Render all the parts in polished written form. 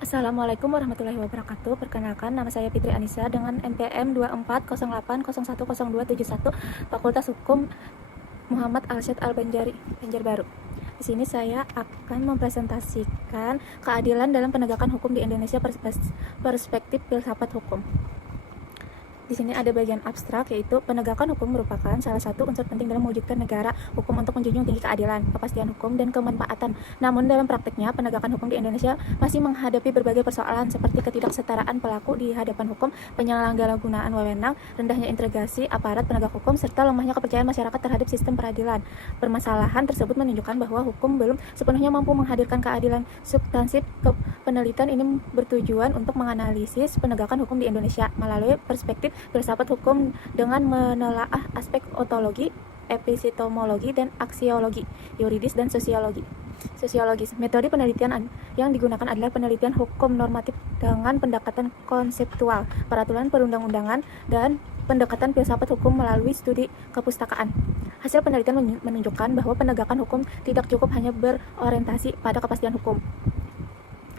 Assalamualaikum warahmatullahi wabarakatuh. Perkenalkan, nama saya Fitri Anissa dengan NPM 2408010271 Fakultas Hukum Muhammad Arsyad Al-Banjari, Banjarbaru. Di sini saya akan mempresentasikan keadilan dalam penegakan hukum di Indonesia perspektif filsafat hukum. Di sini ada bagian abstrak, yaitu penegakan hukum merupakan salah satu unsur penting dalam mewujudkan negara hukum untuk menjunjung tinggi keadilan, kepastian hukum, dan kemanfaatan. Namun dalam prakteknya, penegakan hukum di Indonesia masih menghadapi berbagai persoalan seperti ketidaksetaraan pelaku di hadapan hukum, penyalahgunaan wewenang, rendahnya integrasi aparat penegak hukum, serta lemahnya kepercayaan masyarakat terhadap sistem peradilan. Permasalahan tersebut menunjukkan bahwa hukum belum sepenuhnya mampu menghadirkan keadilan substansif. Penelitian ini bertujuan untuk menganalisis penegakan hukum di Indonesia melalui perspektif filsafat hukum dengan menelaah aspek ontologi, epistemologi, dan aksiologi, yuridis, dan sosiologis. Metode penelitian yang digunakan adalah penelitian hukum normatif dengan pendekatan konseptual, peraturan perundang-undangan, dan pendekatan filsafat hukum melalui studi kepustakaan. Hasil penelitian menunjukkan bahwa penegakan hukum tidak cukup hanya berorientasi pada kepastian hukum,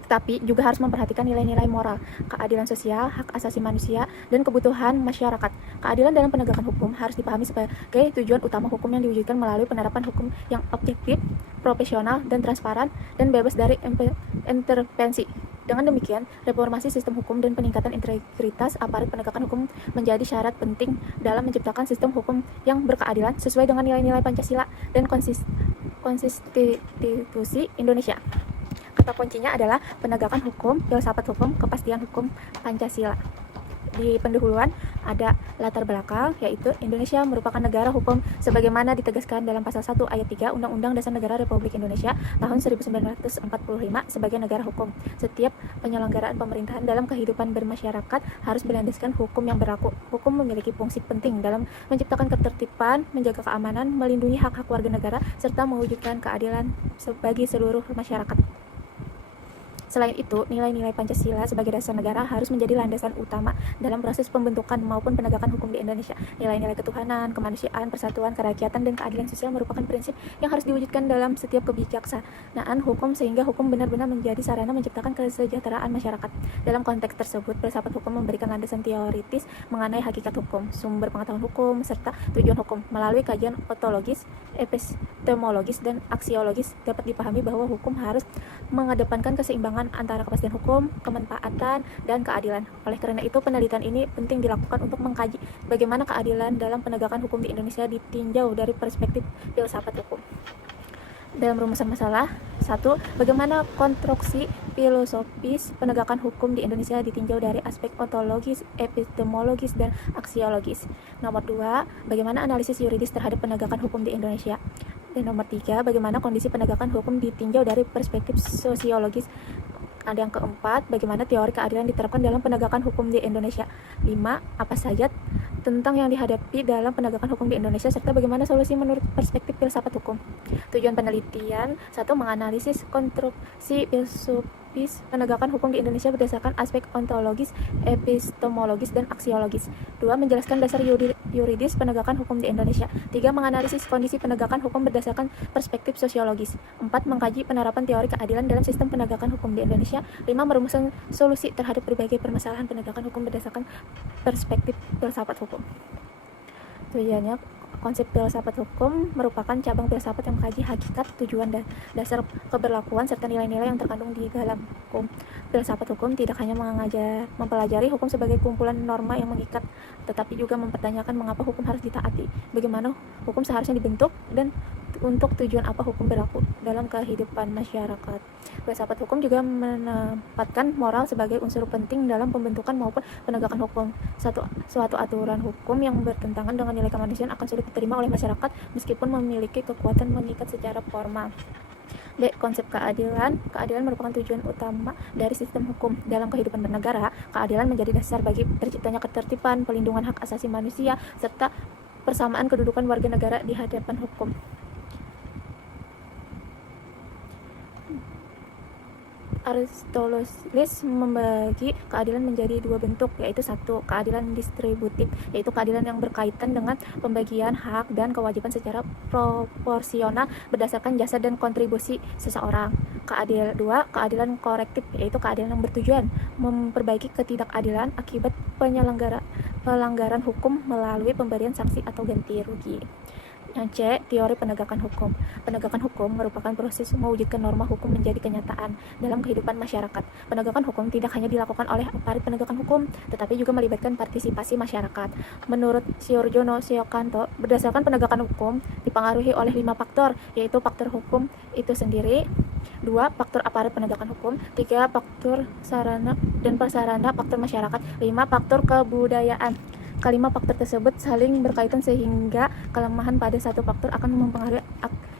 tapi juga harus memperhatikan nilai-nilai moral, keadilan sosial, hak asasi manusia, dan kebutuhan masyarakat. Keadilan dalam penegakan hukum harus dipahami sebagai tujuan utama hukum yang diwujudkan melalui penerapan hukum yang objektif, profesional, dan transparan, dan bebas dari intervensi. Dengan demikian, reformasi sistem hukum dan peningkatan integritas aparat penegakan hukum menjadi syarat penting dalam menciptakan sistem hukum yang berkeadilan sesuai dengan nilai-nilai Pancasila dan konstitusi Indonesia. Kata kuncinya adalah penegakan hukum, filsafat hukum, kepastian hukum, Pancasila. Di pendahuluan ada latar belakang, yaitu Indonesia merupakan negara hukum sebagaimana ditegaskan dalam pasal 1 ayat 3 Undang-Undang Dasar Negara Republik Indonesia tahun 1945 sebagai negara hukum. Setiap penyelenggaraan pemerintahan dalam kehidupan bermasyarakat harus berlandaskan hukum yang berlaku. Hukum memiliki fungsi penting dalam menciptakan ketertiban, menjaga keamanan, melindungi hak-hak warga negara, serta mewujudkan keadilan bagi seluruh masyarakat. Selain itu, nilai-nilai Pancasila sebagai dasar negara harus menjadi landasan utama dalam proses pembentukan maupun penegakan hukum di Indonesia. Nilai-nilai ketuhanan, kemanusiaan, persatuan, kerakyatan, dan keadilan sosial merupakan prinsip yang harus diwujudkan dalam setiap kebijaksanaan hukum sehingga hukum benar-benar menjadi sarana menciptakan kesejahteraan masyarakat. Dalam konteks tersebut, filsafat hukum memberikan landasan teoritis mengenai hakikat hukum, sumber pengetahuan hukum, serta tujuan hukum. Melalui kajian ontologis, epistemologis, dan aksiologis dapat dipahami bahwa hukum harus mengedepankan keseimbangan antara kepastian hukum, kemanfaatan, dan keadilan. Oleh karena itu, penelitian ini penting dilakukan untuk mengkaji bagaimana keadilan dalam penegakan hukum di Indonesia ditinjau dari perspektif filsafat hukum. Dalam rumusan masalah 1, bagaimana konstruksi filosofis penegakan hukum di Indonesia ditinjau dari aspek ontologis, epistemologis, dan aksiologis. Nomor 2, bagaimana analisis yuridis terhadap penegakan hukum di Indonesia. Dan nomor 3, bagaimana kondisi penegakan hukum ditinjau dari perspektif sosiologis. Ada yang keempat, bagaimana teori keadilan diterapkan dalam penegakan hukum di Indonesia. 5, apa saja tentang yang dihadapi dalam penegakan hukum di Indonesia, serta bagaimana solusi menurut perspektif filsafat hukum. Tujuan penelitian 1, menganalisis konstruksi filosofis penegakan hukum di Indonesia berdasarkan aspek ontologis, epistemologis, dan aksiologis. 2, menjelaskan dasar yuridis penegakan hukum di Indonesia. 3, menganalisis kondisi penegakan hukum berdasarkan perspektif sosiologis. 4, mengkaji penerapan teori keadilan dalam sistem penegakan hukum di Indonesia. 5, merumuskan solusi terhadap berbagai permasalahan penegakan hukum berdasarkan perspektif filsafat hukum. Tujuannya, konsep filsafat hukum merupakan cabang filsafat yang mengkaji hakikat, tujuan, dan dasar keberlakuan serta nilai-nilai yang terkandung di dalam hukum. Filsafat hukum tidak hanya mempelajari hukum sebagai kumpulan norma yang mengikat, tetapi juga mempertanyakan mengapa hukum harus ditaati, bagaimana hukum seharusnya dibentuk, dan untuk tujuan apa hukum berlaku dalam kehidupan masyarakat. Filsafat hukum juga menempatkan moral sebagai unsur penting dalam pembentukan maupun penegakan hukum. Suatu aturan hukum yang bertentangan dengan nilai kemanusiaan akan sulit diterima oleh masyarakat meskipun memiliki kekuatan mengikat secara formal. D. Konsep keadilan. Keadilan merupakan tujuan utama dari sistem hukum. Dalam kehidupan bernegara, keadilan menjadi dasar bagi terciptanya ketertiban, pelindungan hak asasi manusia, serta persamaan kedudukan warga negara di hadapan hukum. Aristoteles membagi keadilan menjadi dua bentuk, yaitu satu, keadilan distributif, yaitu keadilan yang berkaitan dengan pembagian hak dan kewajiban secara proporsional berdasarkan jasa dan kontribusi seseorang. Dua, keadilan korektif, yaitu keadilan yang bertujuan memperbaiki ketidakadilan akibat pelanggaran hukum melalui pemberian sanksi atau ganti rugi. Yang C, teori penegakan hukum. Penegakan hukum merupakan proses mewujudkan norma hukum menjadi kenyataan dalam kehidupan masyarakat. Penegakan hukum tidak hanya dilakukan oleh aparat penegakan hukum, tetapi juga melibatkan partisipasi masyarakat. Menurut Giorgio Siocanto, berdasarkan penegakan hukum dipengaruhi oleh 5 faktor, yaitu faktor hukum itu sendiri, 2. Faktor aparat penegakan hukum, 3. Faktor sarana dan prasarana faktor masyarakat, 5. Faktor kebudayaan. Kelima faktor tersebut saling berkaitan sehingga kelemahan pada satu faktor akan mempengaruhi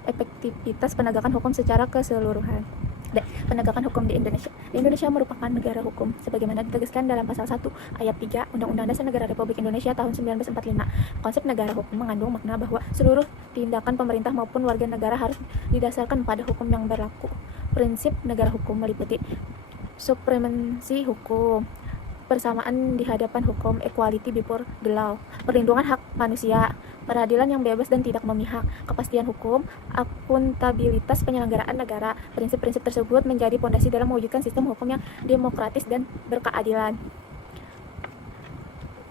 efektivitas penegakan hukum secara keseluruhan. D. Penegakan hukum di Indonesia. Indonesia merupakan negara hukum sebagaimana ditegaskan dalam pasal 1 ayat 3 Undang-Undang Dasar Negara Republik Indonesia tahun 1945. Konsep negara hukum mengandung makna bahwa seluruh tindakan pemerintah maupun warga negara harus didasarkan pada hukum yang berlaku. Prinsip negara hukum meliputi supremasi hukum, persamaan di hadapan hukum, equality before the law, perlindungan hak manusia, peradilan yang bebas dan tidak memihak, kepastian hukum, akuntabilitas penyelenggaraan negara. Prinsip-prinsip tersebut menjadi fondasi dalam mewujudkan sistem hukum yang demokratis dan berkeadilan.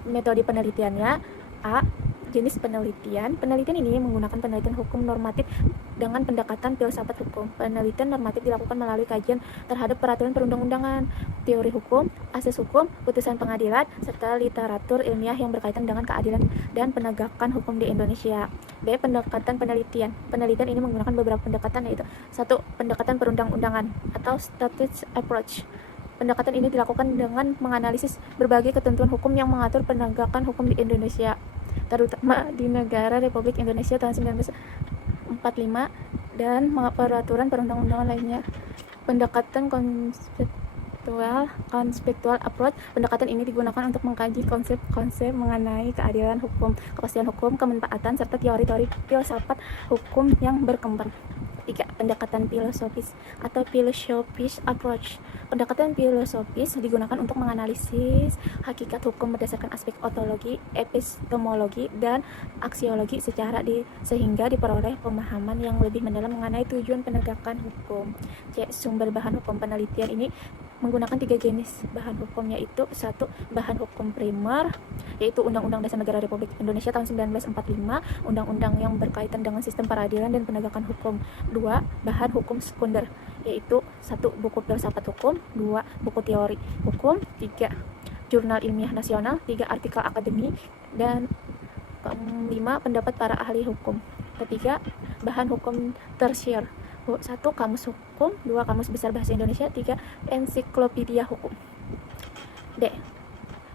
Metode penelitiannya: A. Jenis penelitian. Penelitian ini menggunakan penelitian hukum normatif dengan pendekatan filsafat hukum. Penelitian normatif dilakukan melalui kajian terhadap peraturan perundang-undangan, teori hukum, asas hukum, putusan pengadilan, serta literatur ilmiah yang berkaitan dengan keadilan dan penegakan hukum di Indonesia. B. Pendekatan penelitian. Penelitian ini menggunakan beberapa pendekatan, yaitu 1. Pendekatan perundang-undangan atau status approach. Pendekatan ini dilakukan dengan menganalisis berbagai ketentuan hukum yang mengatur penegakan hukum di Indonesia, terutama di negara Republik Indonesia tahun 1945 dan peraturan perundang-undangan lainnya. Pendekatan konspektual approach. Pendekatan ini digunakan untuk mengkaji konsep-konsep mengenai keadilan hukum, kepastian hukum, kemanfaatan, serta teori-teori filsafat hukum yang berkembang. 3. Pendekatan filosofis atau philosophic approach. Pendekatan filosofis digunakan untuk menganalisis hakikat hukum berdasarkan aspek ontologi, epistemologi, dan aksiologi sehingga diperoleh pemahaman yang lebih mendalam mengenai tujuan penegakan hukum. C. Sumber bahan hukum. Penelitian ini menggunakan 3 jenis bahan hukum, yaitu 1. Bahan hukum primer, yaitu Undang-Undang Dasar Negara Republik Indonesia tahun 1945, undang-undang yang berkaitan dengan sistem peradilan dan penegakan hukum. 2. Bahan hukum sekunder, yaitu 1. Buku filsafat hukum, 2. Buku teori hukum, 3. Jurnal ilmiah nasional, 3. Artikel akademi, dan 5. Pendapat para ahli hukum. Ketiga, bahan hukum tersier, 1. Kamus hukum, 2. Kamus Besar Bahasa Indonesia, 3. Ensiklopedia hukum. D.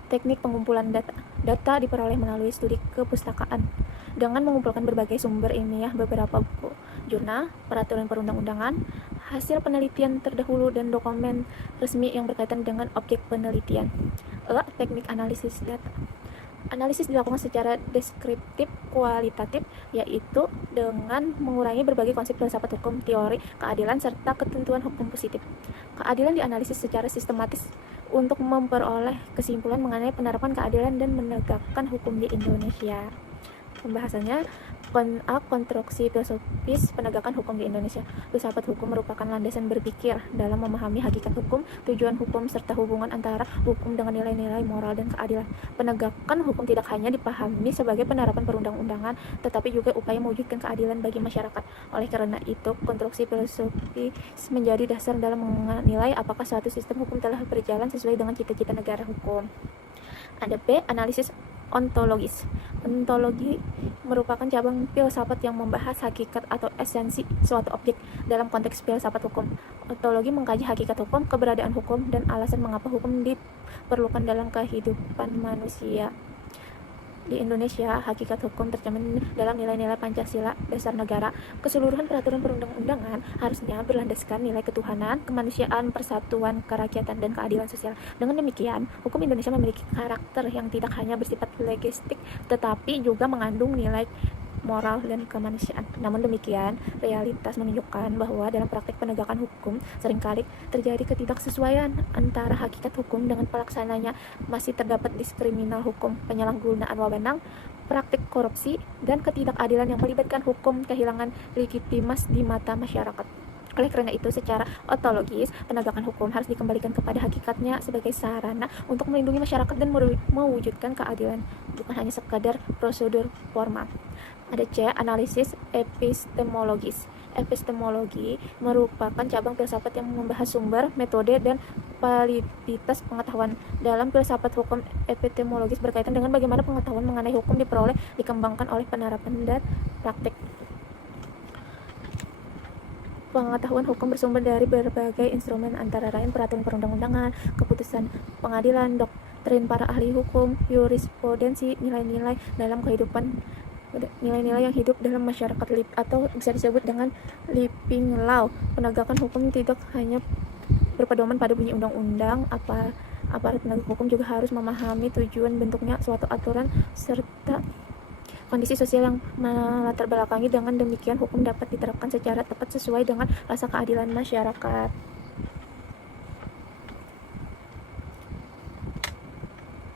Teknik pengumpulan data. Data diperoleh melalui studi kepustakaan dengan mengumpulkan berbagai sumber ilmiah, beberapa buku, jurnal, peraturan perundang-undangan, hasil penelitian terdahulu, dan dokumen resmi yang berkaitan dengan objek penelitian. E. Teknik analisis data. Analisis dilakukan secara deskriptif kualitatif, yaitu dengan mengurangi berbagai konsep filsafat hukum, teori keadilan, serta ketentuan hukum positif. Keadilan dianalisis secara sistematis untuk memperoleh kesimpulan mengenai penerapan keadilan dan menegakkan hukum di Indonesia. Pembahasannya: konstruksi filosofis penegakan hukum di Indonesia. Filsafat hukum merupakan landasan berpikir dalam memahami hakikat hukum, tujuan hukum, serta hubungan antara hukum dengan nilai-nilai moral dan keadilan. Penegakan hukum tidak hanya dipahami sebagai penerapan perundang-undangan, tetapi juga upaya mewujudkan keadilan bagi masyarakat. Oleh karena itu, konstruksi filosofis menjadi dasar dalam menilai apakah suatu sistem hukum telah berjalan sesuai dengan cita-cita negara hukum. Ada B. Analisis ontologis. Ontologi merupakan cabang filsafat yang membahas hakikat atau esensi suatu objek dalam konteks filsafat hukum. Ontologi mengkaji hakikat hukum, keberadaan hukum, dan alasan mengapa hukum diperlukan dalam kehidupan manusia. Di Indonesia, hakikat hukum tercermin dalam nilai-nilai Pancasila, dasar negara. Keseluruhan peraturan perundang-undangan harusnya berlandaskan nilai ketuhanan, kemanusiaan, persatuan, kerakyatan, dan keadilan sosial. Dengan demikian, hukum Indonesia memiliki karakter yang tidak hanya bersifat legistik, tetapi juga mengandung nilai moral, dan kemanusiaan. Namun demikian, realitas menunjukkan bahwa dalam praktik penegakan hukum seringkali terjadi ketidaksesuaian antara hakikat hukum dengan pelaksananya. Masih terdapat diskriminal hukum, penyalahgunaan wewenang, praktik korupsi, dan ketidakadilan yang melibatkan hukum kehilangan legitimitas di mata masyarakat. Oleh karena itu, secara ontologis, penegakan hukum harus dikembalikan kepada hakikatnya sebagai sarana untuk melindungi masyarakat dan mewujudkan keadilan, bukan hanya sekadar prosedur formal. Ada C. Analisis epistemologis. Epistemologi merupakan cabang filsafat yang membahas sumber, metode, dan validitas pengetahuan. Dalam filsafat hukum, epistemologis berkaitan dengan bagaimana pengetahuan mengenai hukum diperoleh, dikembangkan oleh penerapan dan praktik. Pengetahuan hukum bersumber dari berbagai instrumen antara lain peraturan perundang-undangan, keputusan pengadilan, doktrin para ahli hukum, jurisprudensi, nilai-nilai dalam kehidupan, nilai-nilai yang hidup dalam masyarakat atau bisa disebut dengan living law. Penegakan hukum tidak hanya berpedoman pada bunyi undang-undang, aparat penegak hukum juga harus memahami tujuan bentuknya suatu aturan serta kondisi sosial yang melatar belakangi. Dengan demikian, hukum dapat diterapkan secara tepat sesuai dengan rasa keadilan masyarakat.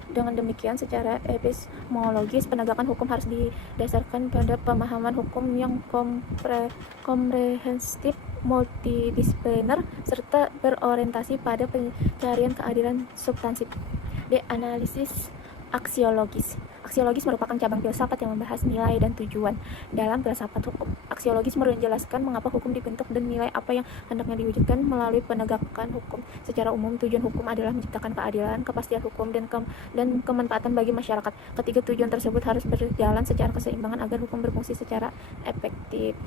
Dengan demikian, secara epistemologis, penegakan hukum harus didasarkan pada pemahaman hukum yang komprehensif, multidisipliner, serta berorientasi pada pencarian keadilan substansif. D. Analisis aksiologis. Aksiologis merupakan cabang filsafat yang membahas nilai dan tujuan dalam filsafat hukum. Aksiologis menjelaskan mengapa hukum dibentuk dan nilai apa yang hendaknya diwujudkan melalui penegakan hukum. Secara umum, tujuan hukum adalah menciptakan keadilan, kepastian hukum, dan kemanfaatan bagi masyarakat. Ketiga tujuan tersebut harus berjalan secara keseimbangan agar hukum berfungsi secara efektif.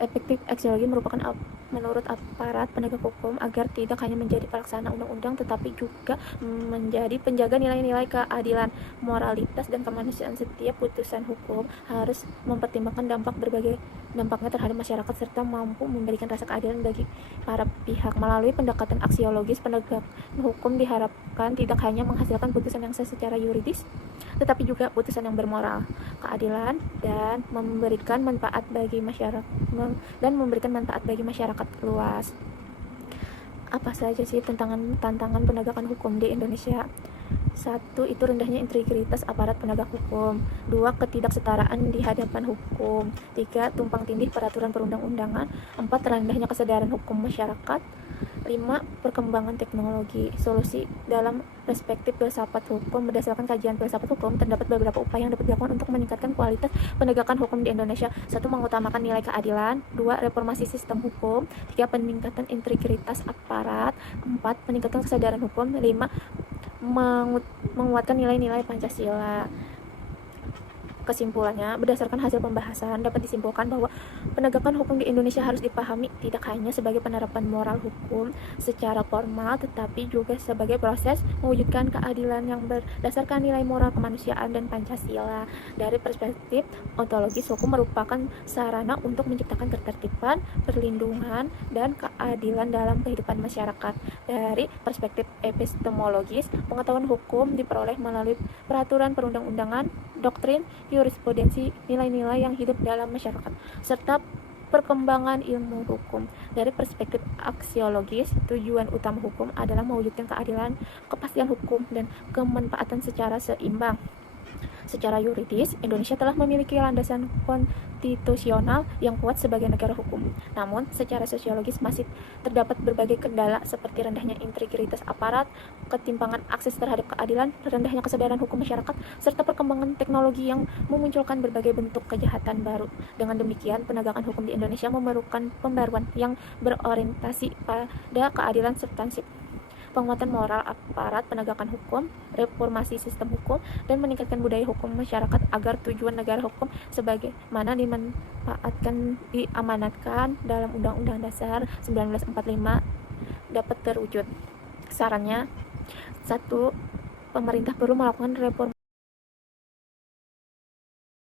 Efektif aksiologi merupakan menurut aparat penegak hukum agar tidak hanya menjadi pelaksana undang-undang tetapi juga menjadi penjaga nilai-nilai keadilan, moralitas, dan kemanusiaan. Setiap putusan hukum harus mempertimbangkan dampaknya terhadap masyarakat serta mampu memberikan rasa keadilan bagi para pihak. Melalui pendekatan aksiologis, penegak hukum diharapkan tidak hanya menghasilkan putusan yang sah secara yuridis tetapi juga putusan yang bermoral, keadilan, dan memberikan manfaat bagi masyarakat luas. Apa saja sih tantangan penegakan hukum di Indonesia? 1. Itu rendahnya integritas aparat penegak hukum. 2. Ketidaksetaraan di hadapan hukum. 3. Tumpang tindih peraturan perundang-undangan. 4. Rendahnya kesadaran hukum masyarakat. 5. Perkembangan teknologi. Solusi dalam perspektif filsafat hukum. Berdasarkan kajian filsafat hukum, terdapat beberapa upaya yang dapat dilakukan untuk meningkatkan kualitas penegakan hukum di Indonesia. 1. Mengutamakan nilai keadilan. 2. Reformasi sistem hukum. 3. Peningkatan integritas aparat. 4. Peningkatan kesadaran hukum. 5. Menguatkan nilai-nilai Pancasila. Kesimpulannya, berdasarkan hasil pembahasan dapat disimpulkan bahwa penegakan hukum di Indonesia harus dipahami tidak hanya sebagai penerapan moral hukum secara formal, tetapi juga sebagai proses mewujudkan keadilan yang berdasarkan nilai moral kemanusiaan dan Pancasila. Dari perspektif ontologis, hukum merupakan sarana untuk menciptakan ketertiban, perlindungan, dan keadilan dalam kehidupan masyarakat. Dari perspektif epistemologis, pengetahuan hukum diperoleh melalui peraturan perundang-undangan, doktrin, jurisprudensi, nilai-nilai yang hidup dalam masyarakat, serta perkembangan ilmu hukum. Dari perspektif aksiologis, tujuan utama hukum adalah mewujudkan keadilan, kepastian hukum, dan kemanfaatan secara seimbang. Secara yuridis, Indonesia telah memiliki landasan konstitusional yang kuat sebagai negara hukum. Namun, secara sosiologis masih terdapat berbagai kendala seperti rendahnya integritas aparat, ketimpangan akses terhadap keadilan, rendahnya kesadaran hukum masyarakat, serta perkembangan teknologi yang memunculkan berbagai bentuk kejahatan baru. Dengan demikian, penegakan hukum di Indonesia memerlukan pembaruan yang berorientasi pada keadilan substansif, penguatan moral aparat penegakan hukum, reformasi sistem hukum, dan meningkatkan budaya hukum masyarakat agar tujuan negara hukum sebagaimana diamanatkan dalam Undang-Undang Dasar 1945 dapat terwujud. Sarannya, 1. Pemerintah perlu melakukan reformasi